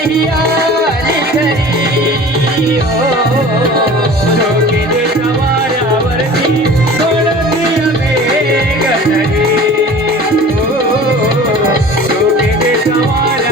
कहिया करी ओ